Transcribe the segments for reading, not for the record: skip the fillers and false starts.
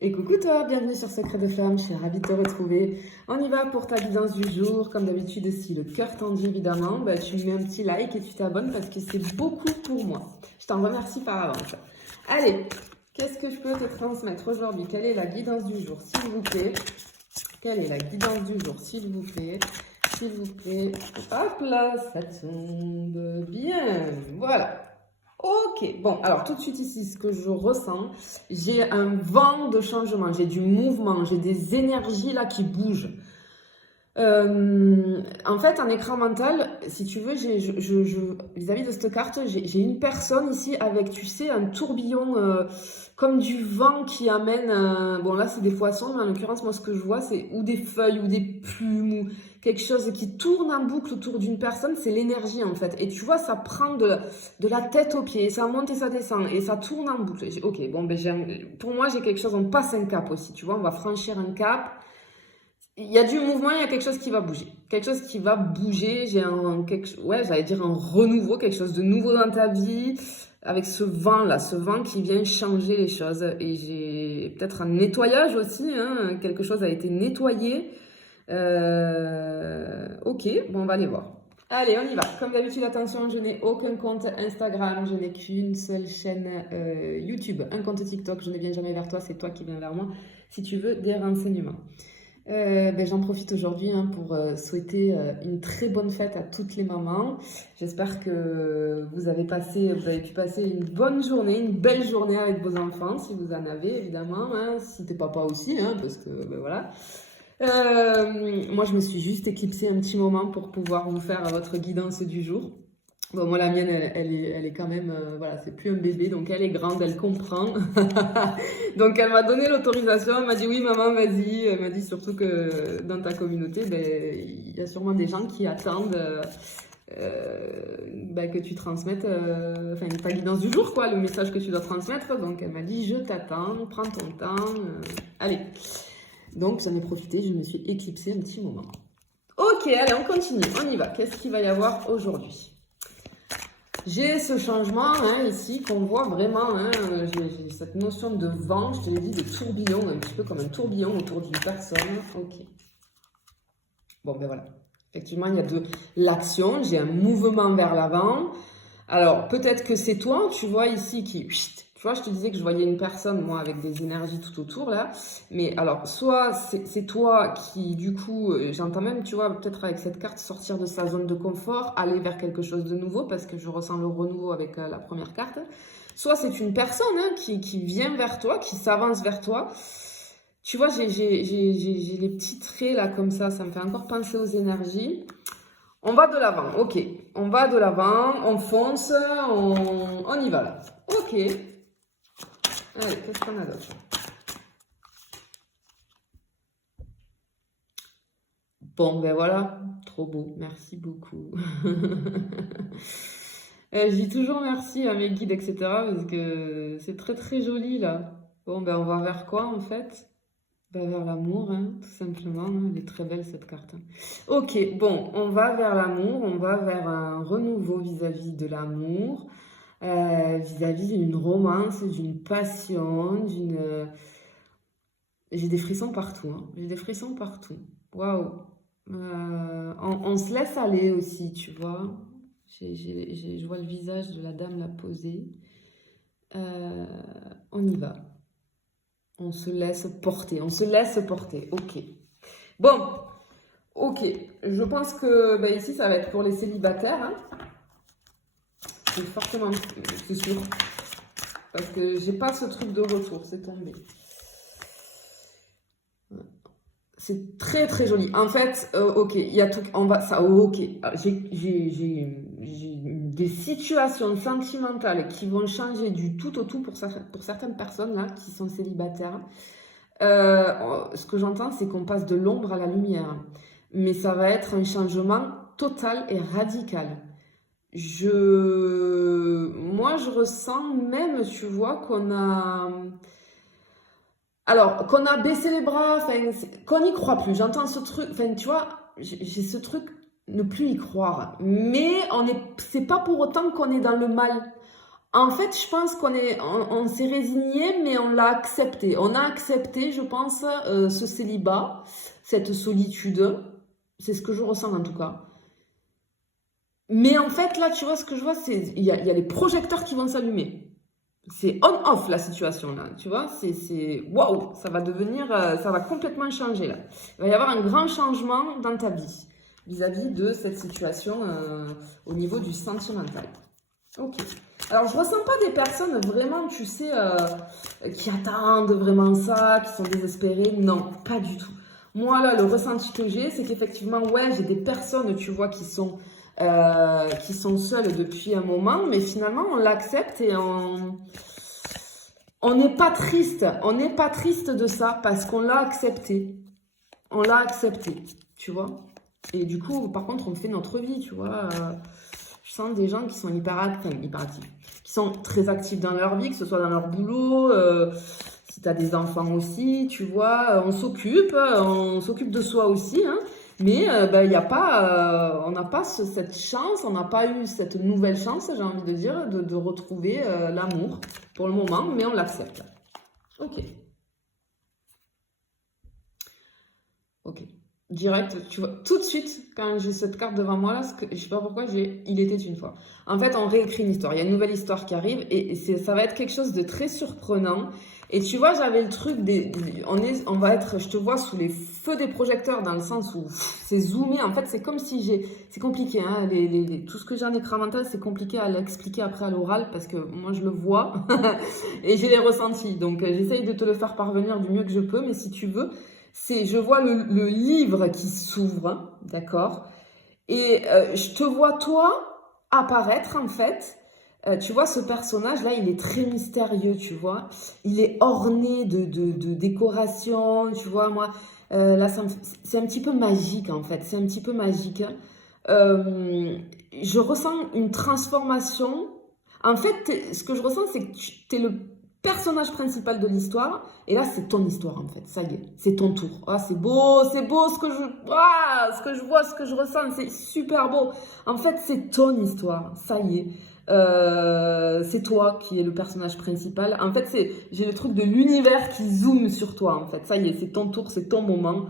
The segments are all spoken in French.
Et coucou toi, bienvenue sur Secret de Flamme, je suis ravie de te retrouver. On y va pour ta guidance du jour, comme d'habitude si le cœur t'en dit évidemment, tu mets un petit like et tu t'abonnes parce que c'est beaucoup pour moi. Je t'en remercie par avance. Allez, qu'est-ce que je peux te transmettre aujourd'hui? Quelle est la guidance du jour, s'il vous plaît? Quelle est la guidance du jour, s'il vous plaît? S'il vous plaît. Hop là, ça tombe bien. Voilà. Ok, bon, alors tout de suite ici, ce que je ressens, j'ai un vent de changement, j'ai du mouvement, j'ai des énergies là qui bougent. En fait, en écran mental, si tu veux, vis-à-vis de cette carte, j'ai une personne ici avec, tu sais, un tourbillon comme du vent qui amène. Bon, là, c'est des poissons, mais en l'occurrence, moi, ce que je vois, c'est ou des feuilles ou des plumes ou quelque chose qui tourne en boucle autour d'une personne. C'est l'énergie, en fait. Et tu vois, ça prend de la tête aux pieds, ça monte et ça descend, et ça tourne en boucle. Ok, bon, pour moi, j'ai quelque chose, on passe un cap aussi, tu vois, on va franchir un cap. Il y a du mouvement, il y a quelque chose qui va bouger. Quelque chose qui va bouger. J'allais dire un renouveau, quelque chose de nouveau dans ta vie, avec ce vent-là, ce vent qui vient changer les choses. Et j'ai peut-être un nettoyage aussi, hein, quelque chose a été nettoyé. Ok, bon, on va aller voir. Allez, on y va. Comme d'habitude, attention, je n'ai aucun compte Instagram, je n'ai qu'une seule chaîne YouTube, un compte TikTok, je ne viens jamais vers toi, c'est toi qui viens vers moi si tu veux des renseignements. J'en profite aujourd'hui pour souhaiter une très bonne fête à toutes les mamans. J'espère que vous avez pu passer une bonne journée, une belle journée avec vos enfants, si vous en avez évidemment, hein, si t'es papa aussi, hein, parce que voilà. Moi, je me suis juste éclipsée un petit moment pour pouvoir vous faire votre guidance du jour. Bon, moi, la mienne, elle est quand même, voilà, c'est plus un bébé, donc elle est grande, elle comprend. Donc, elle m'a donné l'autorisation, elle m'a dit oui, maman, vas-y. Elle m'a dit surtout que dans ta communauté, il y a sûrement des gens qui attendent que tu transmettes ta guidance du jour, quoi, le message que tu dois transmettre. Donc, elle m'a dit je t'attends, prends ton temps. Allez. Donc, j'en ai profité, je me suis éclipsée un petit moment. Ok, allez, on continue, on y va. Qu'est-ce qu'il va y avoir aujourd'hui? J'ai ce changement ici qu'on voit vraiment, j'ai cette notion de vent, je te l'ai dit, de tourbillon, un petit peu comme un tourbillon autour d'une personne. Ok. Bon, ben voilà. Effectivement, il y a de l'action, j'ai un mouvement vers l'avant. Alors, peut-être que c'est toi, tu vois ici, tu vois, je te disais que je voyais une personne, moi, avec des énergies tout autour, là. Mais alors, soit c'est toi qui, du coup, j'entends même, tu vois, peut-être avec cette carte, sortir de sa zone de confort, aller vers quelque chose de nouveau, parce que je ressens le renouveau avec la première carte. Soit c'est une personne qui vient vers toi, qui s'avance vers toi. Tu vois, j'ai les petits traits, là, comme ça me fait encore penser aux énergies. On va de l'avant, ok. On va de l'avant, on fonce, on y va là. Ok. Allez, qu'est-ce qu'on a d'autre? Bon, ben voilà, trop beau, merci beaucoup. Je dis toujours merci à mes guides, etc. parce que c'est très très joli là. Bon, ben on va vers quoi en fait? Ben, vers l'amour, tout simplement. Elle est très belle cette carte. Ok, bon, on va vers l'amour, on va vers un renouveau vis-à-vis de l'amour. Vis-à-vis d'une romance, d'une passion, d'une... J'ai des frissons partout, j'ai des frissons partout. Waouh! On se laisse aller aussi, tu vois. Je vois le visage de la dame la poser. Euh, on y va. On se laisse porter, on se laisse porter. Ok. Bon, ok. Je pense que ici, ça va être pour les célibataires. C'est fortement, c'est sûr. Parce que j'ai pas ce truc de retour, c'est tombé. C'est très très joli. En fait, ok, il y a tout. On va ça. Ok. J'ai des situations sentimentales qui vont changer du tout au tout pour certaines personnes là qui sont célibataires. Ce que j'entends, c'est qu'on passe de l'ombre à la lumière, mais ça va être un changement total et radical. Moi, je ressens même, tu vois, qu'on a baissé les bras, qu'on n'y croit plus. J'entends ce truc, tu vois, j'ai ce truc, ne plus y croire. Mais c'est pas pour autant qu'on est dans le mal. En fait, je pense on s'est résigné, mais on l'a accepté. On a accepté, je pense, ce célibat, cette solitude. C'est ce que je ressens en tout cas. Mais en fait, là, tu vois, ce que je vois, c'est il y a les projecteurs qui vont s'allumer. C'est on-off la situation là, tu vois, c'est waouh, ça va devenir, ça va complètement changer là. Il va y avoir un grand changement dans ta vie vis-à-vis de cette situation au niveau du sentimental. Ok. Alors je ressens pas des personnes vraiment, tu sais, qui attendent vraiment ça, qui sont désespérées. Non, pas du tout. Moi là, le ressenti que j'ai, c'est qu'effectivement, ouais, j'ai des personnes, tu vois, qui sont seules depuis un moment, mais finalement on l'accepte et on n'est pas triste. On n'est pas triste de ça parce qu'on l'a accepté. On l'a accepté, tu vois. Et du coup, par contre, on fait notre vie, tu vois. Je sens des gens qui sont hyper actifs, qui sont très actifs dans leur vie, que ce soit dans leur boulot, si tu as des enfants aussi, tu vois, on s'occupe de soi aussi, hein, mais y a pas, on n'a pas cette chance, on n'a pas eu cette nouvelle chance, j'ai envie de dire, de retrouver l'amour pour le moment, mais on l'accepte. Ok. Ok. Direct, tu vois, tout de suite, quand j'ai cette carte devant moi, là, je sais pas pourquoi, il était une fois. En fait, on réécrit une histoire. Il y a une nouvelle histoire qui arrive et ça va être quelque chose de très surprenant. Et tu vois, j'avais le truc on va être, je te vois sous les feux des projecteurs dans le sens où c'est zoomé. En fait, c'est comme si c'est compliqué, hein, tout ce que j'ai en écran mental, c'est compliqué à l'expliquer après à l'oral parce que moi, je le vois et j'ai les ressentis. Donc, j'essaye de te le faire parvenir du mieux que je peux, mais si tu veux, je vois le livre qui s'ouvre, d'accord? Et je te vois toi apparaître en fait. Tu vois, ce personnage-là, il est très mystérieux, tu vois. Il est orné de décorations, tu vois. Moi, là, c'est un petit peu magique en fait. C'est un petit peu magique. Je ressens une transformation. En fait, ce que je ressens, c'est que tu es le personnage principal de l'histoire. Et là, c'est ton histoire, en fait. Ça y est, c'est ton tour. Ah, c'est beau ce que je vois, ce que je ressens. C'est super beau. En fait, c'est ton histoire. Ça y est. C'est toi qui es le personnage principal. En fait, j'ai le truc de l'univers qui zoome sur toi, en fait. Ça y est, c'est ton tour, c'est ton moment.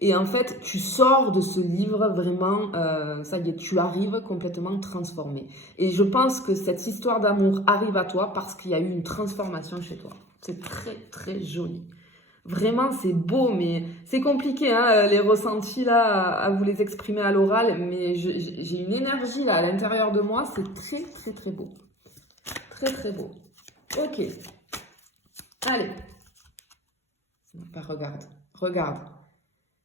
Et en fait, tu sors de ce livre vraiment, ça y est, tu arrives complètement transformé. Et je pense que cette histoire d'amour arrive à toi parce qu'il y a eu une transformation chez toi. C'est très, très joli. Vraiment, c'est beau, mais c'est compliqué, hein, les ressentis là, à vous les exprimer à l'oral. Mais j'ai une énergie là à l'intérieur de moi, c'est très, très, très beau. Très, très beau. Ok. Allez. Enfin, regarde.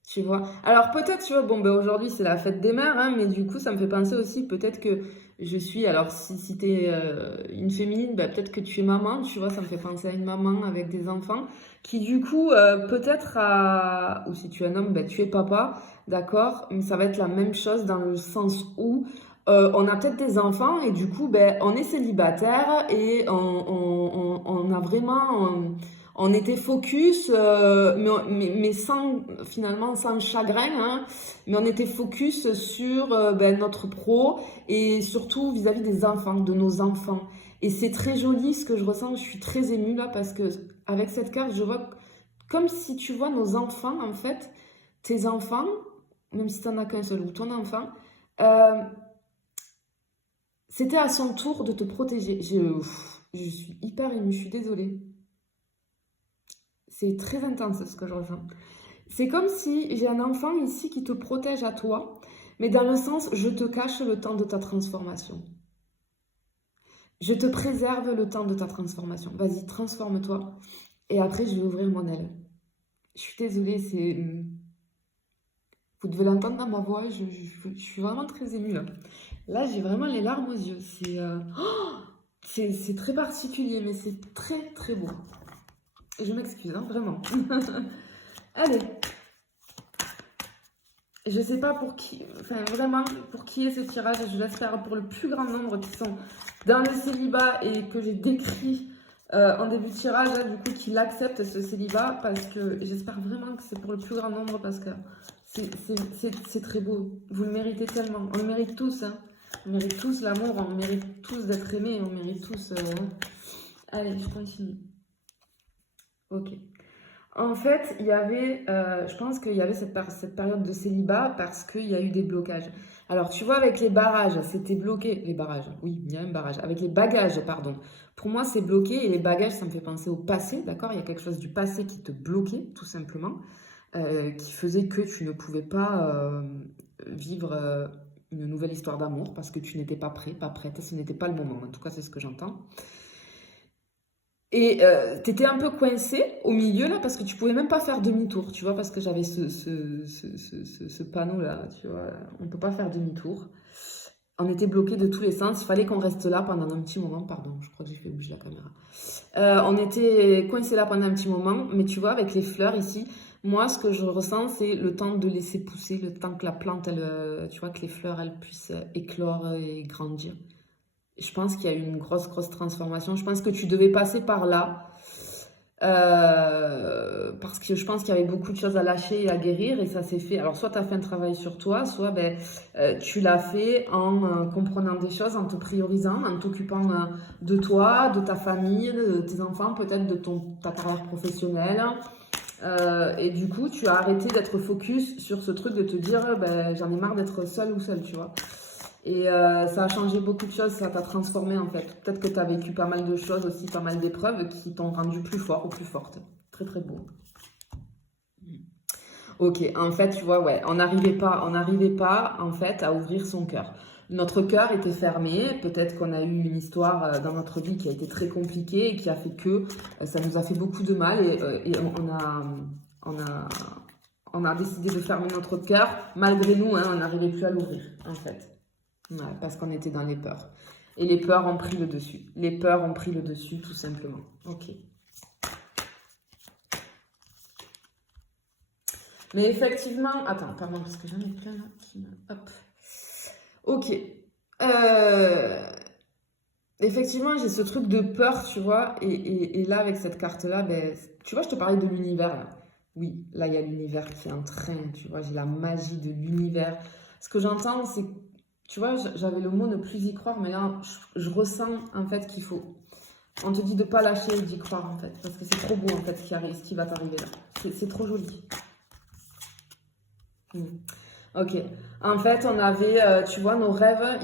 Tu vois. Alors peut-être, tu vois, bon, ben aujourd'hui c'est la fête des mères, hein, mais du coup ça me fait penser aussi peut-être que je suis, alors si tu es une féminine, ben, peut-être que tu es maman, tu vois, ça me fait penser à une maman avec des enfants qui du coup peut-être ou si tu es un homme, ben, tu es papa, d'accord, mais ça va être la même chose dans le sens où on a peut-être des enfants et du coup ben, on est célibataire et on a vraiment... on était focus, mais finalement sans chagrin, hein, mais on était focus sur notre pro et surtout vis-à-vis des enfants, de nos enfants. Et c'est très joli ce que je ressens, je suis très émue là parce que avec cette carte, je vois comme si tu vois nos enfants, en fait, tes enfants, même si tu n'en as qu'un seul, ou ton enfant, euh, c'était à son tour de te protéger. Je suis hyper émue, je suis désolée. C'est très intense ce que je ressens. C'est comme si j'ai un enfant ici qui te protège à toi, mais dans le sens, je te cache le temps de ta transformation. Je te préserve le temps de ta transformation. Vas-y, transforme-toi. Et après, je vais ouvrir mon aile. Je suis désolée, vous devez l'entendre dans ma voix, je suis vraiment très émue là. Là, j'ai vraiment les larmes aux yeux. C'est très particulier, mais c'est très très beau. Je m'excuse, hein, vraiment. Allez. Je sais pas pour qui, enfin vraiment pour qui est ce tirage, je l'espère pour le plus grand nombre qui sont dans le célibat et que j'ai décrit en début de tirage, hein, du coup qui acceptent ce célibat parce que j'espère vraiment que c'est pour le plus grand nombre parce que c'est très beau, vous le méritez tellement, on le mérite tous, hein. On mérite tous l'amour, on mérite tous d'être aimés, on mérite tous... Allez, je continue. Ok. En fait, il y avait, je pense qu'il y avait cette période de célibat parce qu'il y a eu des blocages. Alors, tu vois, avec les barrages, c'était bloqué. Les barrages, oui, il y a un barrage. Avec les bagages, pardon. Pour moi, c'est bloqué et les bagages, ça me fait penser au passé, d'accord? Il y a quelque chose du passé qui te bloquait, tout simplement, qui faisait que tu ne pouvais pas vivre une nouvelle histoire d'amour parce que tu n'étais pas prêt, pas prête. Ce n'était pas le moment. En tout cas, c'est ce que j'entends. Et t'étais un peu coincé au milieu là parce que tu pouvais même pas faire demi-tour, tu vois, parce que j'avais ce panneau là, tu vois, on peut pas faire demi-tour. On était bloqué de tous les sens, il fallait qu'on reste là pendant un petit moment, pardon, je crois que j'ai fait bouger la caméra. On était coincé là pendant un petit moment, mais tu vois, avec les fleurs ici, moi ce que je ressens c'est le temps de laisser pousser, le temps que la plante, elle, tu vois, que les fleurs elles puissent éclore et grandir. Je pense qu'il y a eu une grosse transformation. Je pense que tu devais passer par là. Parce que je pense qu'il y avait beaucoup de choses à lâcher et à guérir et ça s'est fait. Alors, soit tu as fait un travail sur toi, soit ben, tu l'as fait en comprenant des choses, en te priorisant, en t'occupant de toi, de ta famille, de tes enfants, peut-être de ta carrière professionnelle. Et du coup, tu as arrêté d'être focus sur ce truc de te dire ben, j'en ai marre d'être seule ou seule, tu vois. Et ça a changé beaucoup de choses, ça t'a transformé en fait. Peut-être que tu as vécu pas mal de choses aussi, pas mal d'épreuves qui t'ont rendu plus fort ou plus forte. Très très beau. Ok, en fait, tu vois, ouais, on n'arrivait pas en fait à ouvrir son cœur. Notre cœur était fermé, peut-être qu'on a eu une histoire dans notre vie qui a été très compliquée et qui a fait que ça nous a fait beaucoup de mal et on a décidé de fermer notre cœur. Malgré nous, hein, on n'arrivait plus à l'ouvrir en fait. Ouais, parce qu'on était dans les peurs. Et les peurs ont pris le dessus. Les peurs ont pris le dessus, tout simplement. Ok. Mais effectivement... Attends, pardon, parce que j'en ai plein là. Hop. Ok. Effectivement, j'ai ce truc de peur, tu vois. Et là, avec cette carte-là, ben, tu vois, je te parlais de l'univers, là. Oui, là, il y a l'univers qui est en train, tu vois. J'ai la magie de l'univers. Ce que j'entends, c'est... Tu vois, j'avais le mot ne plus y croire, mais là, je ressens en fait qu'il faut. On te dit de pas lâcher et d'y croire en fait, parce que c'est trop beau en fait ce qui va t'arriver là. C'est trop joli. Ok. En fait, on avait, tu vois, nos rêves,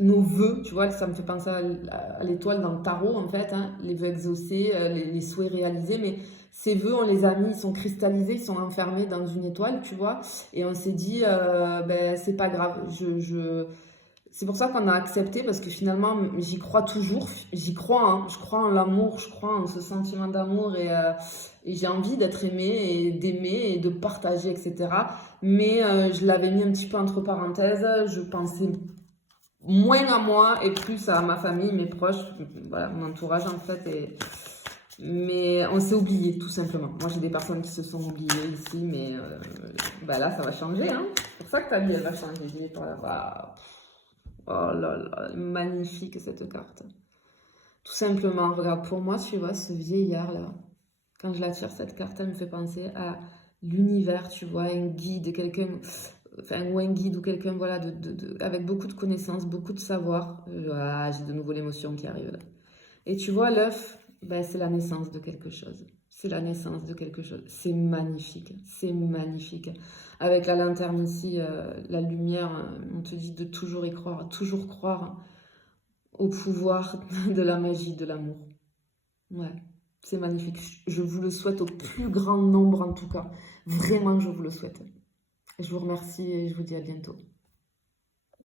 nos vœux, tu vois, ça me fait penser à l'étoile dans le tarot en fait, hein, les vœux exaucés, les souhaits réalisés, mais ces vœux, on les a mis, ils sont cristallisés, ils sont enfermés dans une étoile, tu vois, et on s'est dit, ben c'est pas grave, c'est pour ça qu'on a accepté, parce que finalement, j'y crois toujours. J'y crois, hein. Je crois en l'amour, je crois en ce sentiment d'amour et j'ai envie d'être aimée et d'aimer et de partager, etc. Mais je l'avais mis un petit peu entre parenthèses. Je pensais moins à moi et plus à ma famille, mes proches, voilà, mon entourage en fait. Mais on s'est oublié, tout simplement. Moi, j'ai des personnes qui se sont oubliées ici, mais bah là, ça va changer. Hein. C'est pour ça que ta vie, elle va changer. Je vais pas là-bas. Oh là là, magnifique cette carte. Tout simplement, regarde, pour moi, tu vois, ce vieillard-là, quand je la tire, cette carte, elle me fait penser à l'univers, tu vois, un guide, quelqu'un, enfin, ou un guide ou quelqu'un, voilà, avec beaucoup de connaissances, beaucoup de savoir. Ah, j'ai de nouveau l'émotion qui arrive là. Et tu vois, l'œuf, ben, c'est la naissance de quelque chose. C'est la naissance de quelque chose. C'est magnifique. C'est magnifique. Avec la lanterne ici, la lumière, on te dit de toujours y croire, toujours croire au pouvoir de la magie, de l'amour. Ouais, c'est magnifique. Je vous le souhaite au plus grand nombre en tout cas. Vraiment, je vous le souhaite. Je vous remercie et je vous dis à bientôt.